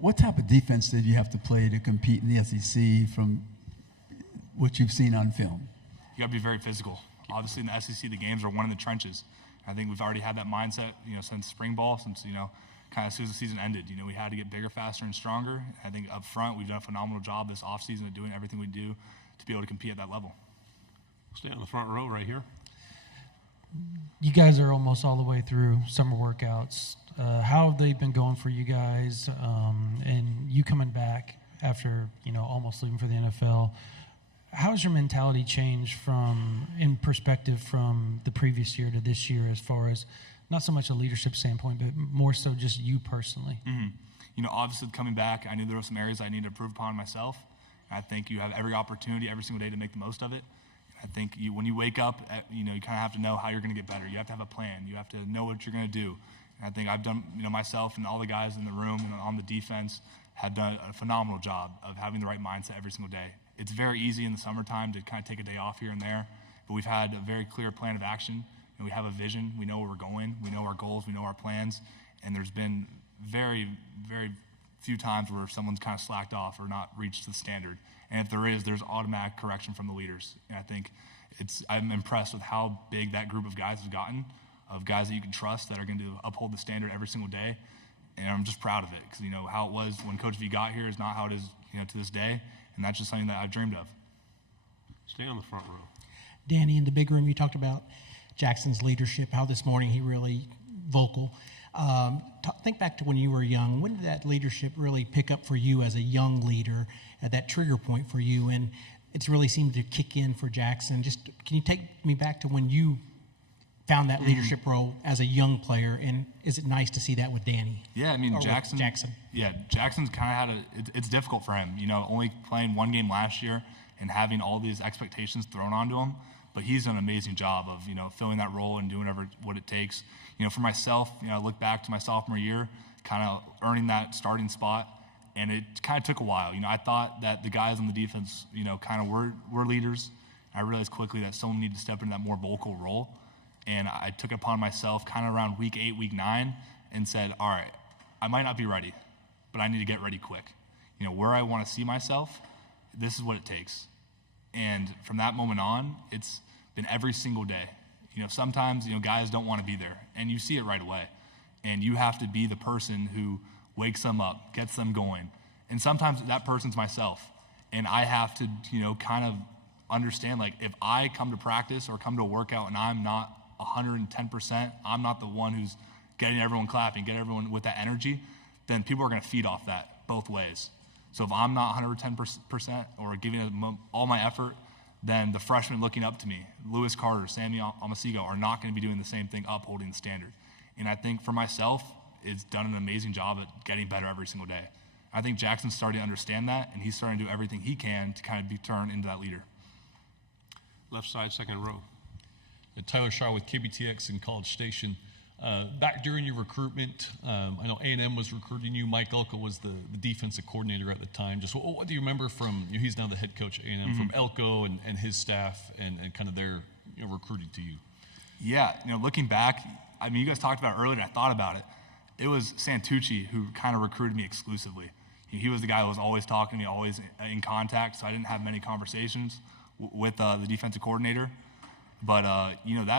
What type of defense did you have to play to compete in the SEC from what you've seen on film? You got to be very physical. Obviously, in the SEC, the games are won in the trenches. I think we've already had that mindset, since spring ball, since, kind of as soon as the season ended. We had to get bigger, faster, and stronger. I think up front, we've done a phenomenal job this offseason of doing everything we do to be able to compete at that level. Stay on the front row right here. You guys are almost all the way through summer workouts. How have they been going for you guys? And you coming back after, almost leaving for the NFL, how has your mentality changed in perspective from the previous year to this year, as far as not so much a leadership standpoint, but more so just you personally? Mm-hmm. Obviously coming back, I knew there were some areas I needed to improve upon myself. I think you have every opportunity every single day to make the most of it. I think when you wake up, you kind of have to know how you're going to get better. You have to have a plan. You have to know what you're going to do. And I think I've done, myself and all the guys in the room and on the defense have done a phenomenal job of having the right mindset every single day. It's very easy in the summertime to kind of take a day off here and there, but we've had a very clear plan of action, and we have a vision. We know where we're going. We know our goals. We know our plans, and there's been very, very few times where someone's kind of slacked off or not reached the standard. And if there is, there's automatic correction from the leaders. And I think I'm impressed with how big that group of guys has gotten, of guys that you can trust that are going to uphold the standard every single day. And I'm just proud of it because, how it was when Coach V got here is not how it is, to this day. And that's just something that I've dreamed of. Stay on the front row. Danny, in the big room, you talked about Jackson's leadership, how this morning he really vocal. Think back to when you were young. When did that leadership really pick up for you as a young leader, at that trigger point for you? And it's really seemed to kick in for Jackson. Just can you take me back to when you found that leadership role as a young player, and is it nice to see that with Danny? Yeah, Jackson. Yeah, Jackson's kind of had it's difficult for him, only playing one game last year and having all these expectations thrown onto him. But he's done an amazing job of, filling that role and doing what it takes. For myself, I look back to my sophomore year, kind of earning that starting spot, and it kind of took a while. I thought that the guys on the defense, kind of were leaders. I realized quickly that someone needed to step into that more vocal role. And I took it upon myself kind of around week 8, week 9, and said, all right, I might not be ready, but I need to get ready quick. Where I want to see myself, this is what it takes. And from that moment on, it's been every single day. Sometimes, guys don't want to be there, and you see it right away. And you have to be the person who wakes them up, gets them going. And sometimes that person's myself. And I have to, kind of understand, like, if I come to practice or come to a workout and I'm not 110%, I'm not the one who's getting everyone clapping, getting everyone with that energy, then people are going to feed off that both ways. So if I'm not 110% or giving it all my effort, then the freshmen looking up to me, Lewis Carter, Sammy Amasigo, are not going to be doing the same thing, upholding the standard. And I think for myself, it's done an amazing job at getting better every single day. I think Jackson's starting to understand that, and he's starting to do everything he can to kind of be turned into that leader. Left side, second row. Tyler Shaw with KBTX in College Station. Back during your recruitment, I know A&M was recruiting you. Mike Elko was the defensive coordinator at the time. Just what do you remember from, he's now the head coach at A&M, from Elko and his staff and kind of their recruiting to you? Yeah, looking back, you guys talked about it earlier, and I thought about it. It was Santucci who kind of recruited me exclusively. He was the guy who was always talking to me, always in contact, so I didn't have many conversations with the defensive coordinator. But,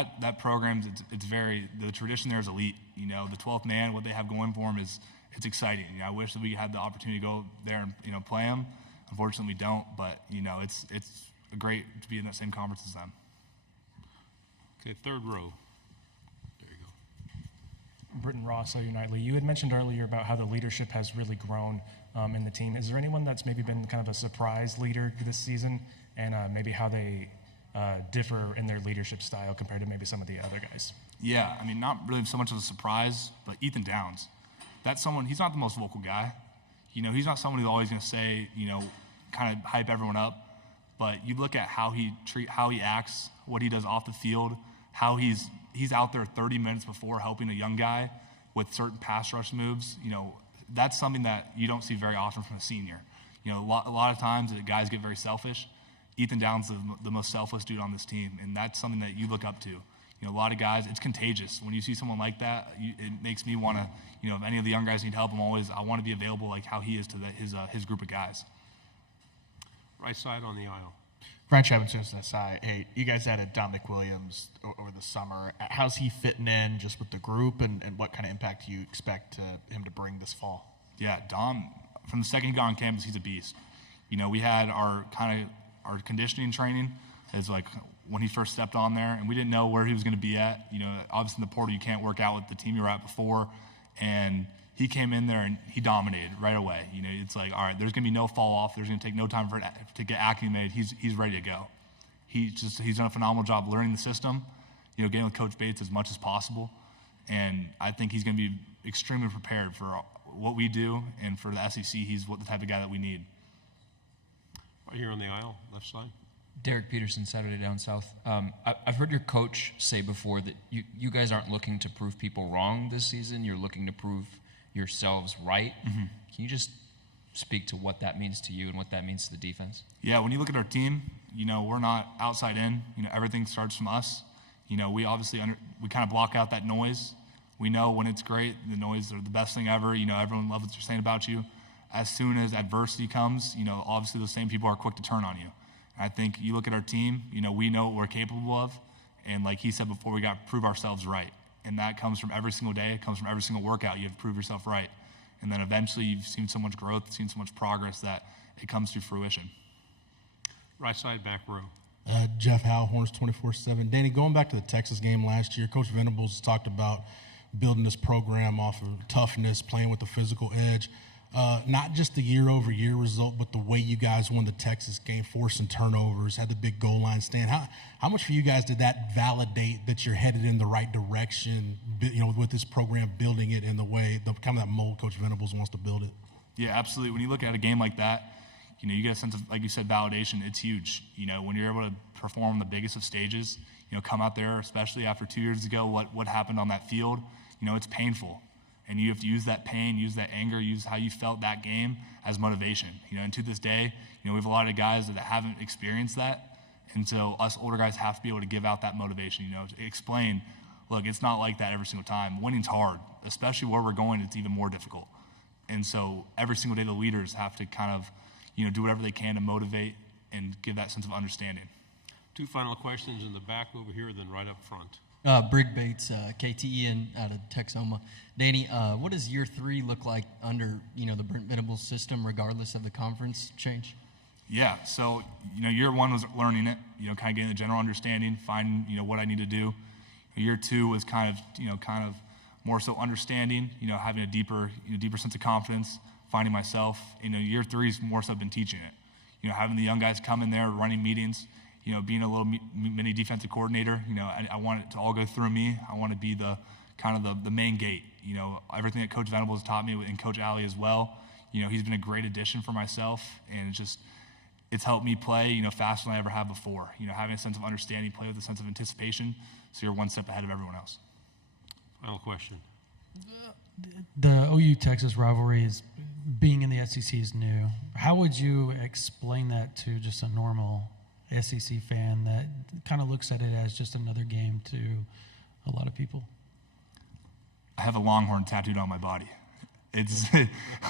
that program, it's the tradition there is elite. The 12th man, what they have going for them it's exciting. I wish that we had the opportunity to go there and, play them. Unfortunately, we don't. But, it's great to be in that same conference as them. Okay, third row. There you go. Britton Ross, OU Nightly. You had mentioned earlier about how the leadership has really grown in the team. Is there anyone that's maybe been kind of a surprise leader this season, and maybe how they differ in their leadership style compared to maybe some of the other guys? Yeah, not really so much of a surprise, but Ethan Downs. That's someone, he's not the most vocal guy. He's not someone who's always going to say, kind of hype everyone up. But you look at how he acts, what he does off the field, how he's out there 30 minutes before helping a young guy with certain pass rush moves. That's something that you don't see very often from a senior. A lot of times the guys get very selfish. Ethan Downs is the most selfless dude on this team, and that's something that you look up to. A lot of guys, it's contagious. When you see someone like that, it makes me want to, if any of the young guys need help, I want to be available like how he is to his group of guys. Right side on the aisle. Brian Chapman, Simpson aside, hey, you guys added Dominic Williams over the summer. How's he fitting in just with the group, and what kind of impact do you expect him to bring this fall? Yeah, Dom, from the second he got on campus, he's a beast. We had our conditioning training is like when he first stepped on there, and we didn't know where he was going to be at. Obviously in the portal you can't work out with the team you were at before, and he came in there and he dominated right away. It's like, all right, there's going to be no fall off. There's going to take no time for it to get acclimated. He's ready to go. He's done a phenomenal job learning the system, getting with Coach Bates as much as possible. And I think he's going to be extremely prepared for what we do, and for the SEC, he's the type of guy that we need. Right here on the aisle, left side. Derek Peterson, Saturday Down South. I've heard your coach say before that you guys aren't looking to prove people wrong this season. You're looking to prove yourselves right. Mm-hmm. Can you just speak to what that means to you and what that means to the defense? Yeah, when you look at our team, we're not outside in. Everything starts from us. We obviously we kind of block out that noise. We know when it's great, the noise are the best thing ever. Everyone loves what they're saying about you. As soon as adversity comes, obviously those same people are quick to turn on you. And I think you look at our team, we know what we're capable of. And like he said before, we got to prove ourselves right. And that comes from every single day. It comes from every single workout. You have to prove yourself right. And then eventually you've seen so much growth, seen so much progress that it comes to fruition. Right side, back row. Jeff Howell, Horns 24/7. Danny, going back to the Texas game last year, Coach Venables talked about building this program off of toughness, playing with the physical edge. Not just the year-over-year result, but the way you guys won the Texas game, forcing turnovers, had the big goal line stand. How much for you guys did that validate that you're headed in the right direction, with this program, building it in the way, kind of that mold Coach Venables wants to build it? Yeah, absolutely. When you look at a game like that, you get a sense of, like you said, validation. It's huge. When you're able to perform the biggest of stages, come out there, especially after 2 years ago, what happened on that field, it's painful. And you have to use that pain, use that anger, use how you felt that game as motivation. And to this day, we have a lot of guys that haven't experienced that. And so us older guys have to be able to give out that motivation, to explain, look, it's not like that every single time. Winning's hard, especially where we're going, it's even more difficult. And so every single day the leaders have to kind of, do whatever they can to motivate and give that sense of understanding. Two final questions in the back over here, then right up front. Brig Bates, KTEN out of Texoma. Danny, what does year 3 look like under, the Brent Venables system, regardless of the conference change? Yeah, so, year 1 was learning it, kind of getting the general understanding, finding, what I need to do. Year 2 was kind of more so understanding, having a deeper sense of confidence, finding myself. Year 3 is more so been teaching it. Having the young guys come in there, running meetings, being a little mini defensive coordinator, I want it to all go through me. I want to be the main gate. Everything that Coach Venables taught me, and Coach Alley as well. He's been a great addition for myself, and it's helped me play, faster than I ever have before. Having a sense of understanding, play with a sense of anticipation, so you're one step ahead of everyone else. Final question. The OU-Texas rivalry is being in the SEC is new. How would you explain that to just a normal SEC fan that kind of looks at it as just another game to a lot of people? I have a Longhorn tattooed on my body. It's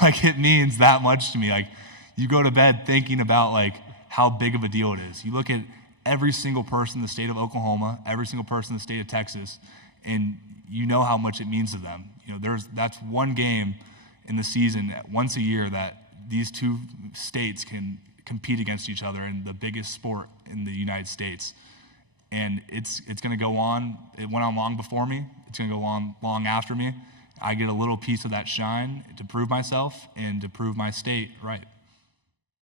like, it means that much to me. Like, you go to bed thinking about like how big of a deal it is. You look at every single person in the state of Oklahoma, every single person in the state of Texas, and you know how much it means to them. That's one game in the season once a year that these two states can compete against each other in the biggest sport in the United States. And it's going to go on. It went on long before me. It's going to go on long after me. I get a little piece of that shine to prove myself and to prove my state right.